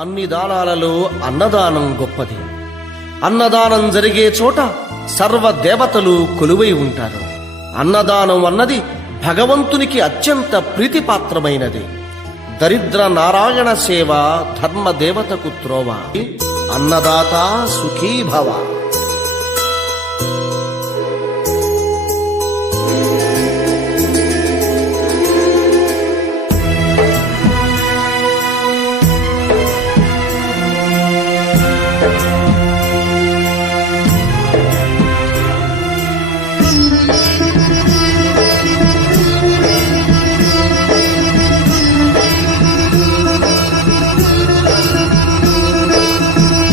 అన్ని దానాలలో అన్నదానం గొప్పది. అన్నదానం జరిగే చోట సర్వ దేవతలు కొలువై ఉంటారు. అన్నదానం అన్నది భగవంతునికి అత్యంత ప్రీతిపాత్రమైనది. దరిద్ర నారాయణ సేవ ధర్మదేవతకు త్రోవ. అన్నదాత సుఖీ భవ.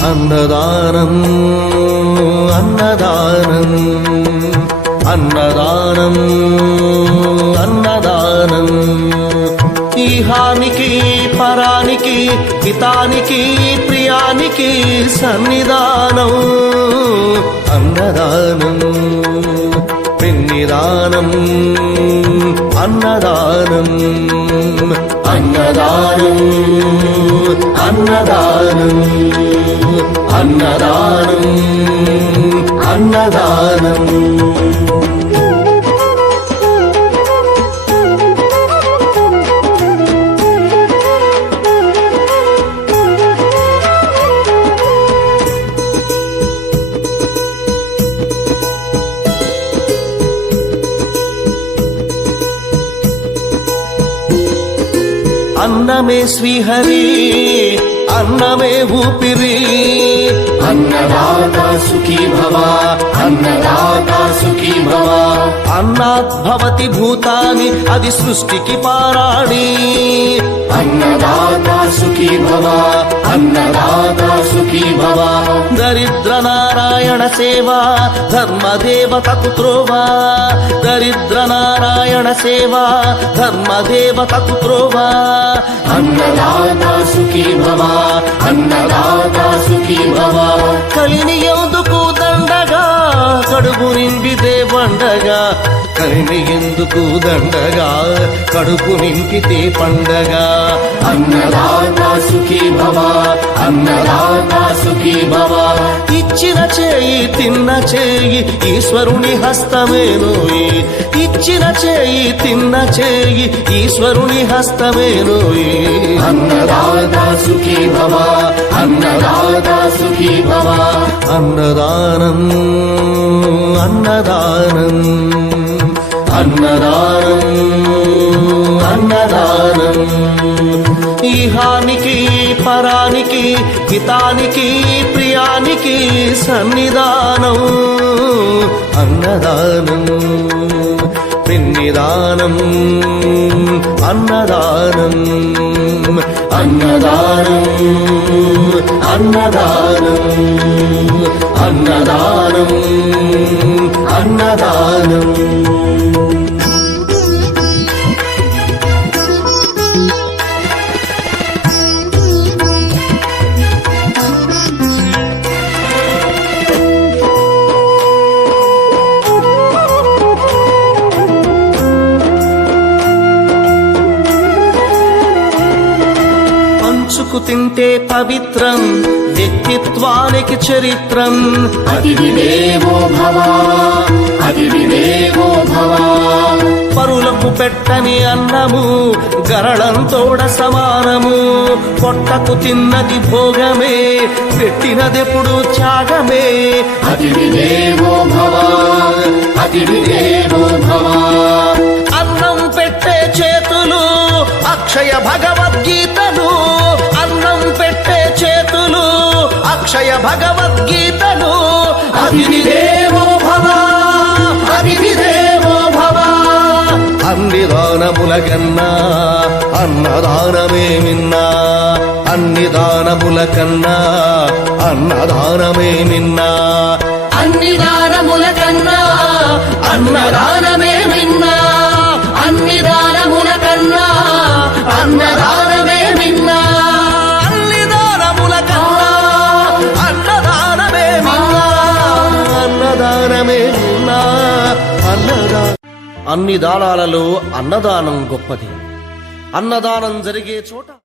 అన్నదానం అన్నదానం అన్నదానం అన్నదానం ఈహానికి పరానికి హితానికి ప్రియానికి సన్నిధానం. అన్నదానం పిన్నిదానం అన్నదానం అన్నదానం అన్నదానం అన్నదానం అన్నదానం. అన్నమే శ్రీహరి అన్నమే ఊపిరి. అన్నదాత సుఖీ భవ అన్నదాత సుఖీ భవ. అన్నాద్భవతి భూతాని అది సృష్టికి పారాణి. అన్నదాత సుఖీ భవ అన్నదాత సుఖీ భవ. దరిద్ర నారాయణ సేవ ధర్మదేవతకు త్రోవ. దరిద్ర నారాయణ సేవ ధర్మదేవతకు త్రోవ. అన్నదాత సుఖీ భవ అన్నదాత సుఖీ భవ. కలిని ఎందుకు దండగా కడుపు నింపితే పండగా. కలిని ఎందుకు దండగా కడుపు నింపితే పండగ. అన్నదాత సుఖీ భవ అన్నదాత సుఖీ భవ. ఇచ్చిన చేయి తిన్న చేయి ఈశ్వరుని హస్తమేనోయి. ఇచ్చిన చేయి తిన్న చేయి ఈశ్వరుని హస్తమేనోయి. అన్నదాత సుఖీ భవ అన్నదాత సుఖీ భవ. అన్నదానం అన్నదానం అన్నదానం అన్నదానం ఈహానికి పరానికి హితానికి ప్రియానికి సన్నిధానం. అన్నదానం పిన్నిదానం అన్నదానం అన్నదానం అన్నదానం అన్నదానం అన్నదానం. పంచుకు తింటే పవిత్రం వ్యక్తిత్వానికి చరిత్రం. అతిథి దేవో భవ అతిథి దేవో భవ. పరులకు పెట్టని అన్నము గరళంతోడ సమానము. పొట్టకు తిన్నది భోగమే పెట్టినదెప్పుడు త్యాగమే. అతిథి దేవో భవ అతిథి దేవో భవ. అన్నం పెట్టే చేతులు అక్షయ భగవద్గీతలు. అన్నం పెట్టే చేతులు అక్షయ భగవద్గీతలు. అతిథి దేవో భవ అతిథి దేవో భవ. అన్ని దానముల కన్నా అన్నదానమే మిన్నా. అన్ని దానముల కన్నా అన్నదానమే మిన్నా. అన్ని దానముల కన్నా అన్నదానమే మిన్నా. అన్ని దానముల కన్నా అన్నదానమే మిన్నా. అన్ని దానముల కన్నా అన్నదానమే మిన్నా. అన్నదానమే మిన్నా. అన్ని దానాలలో అన్నదానం గొప్పది. అన్నదానం జరిగే చోట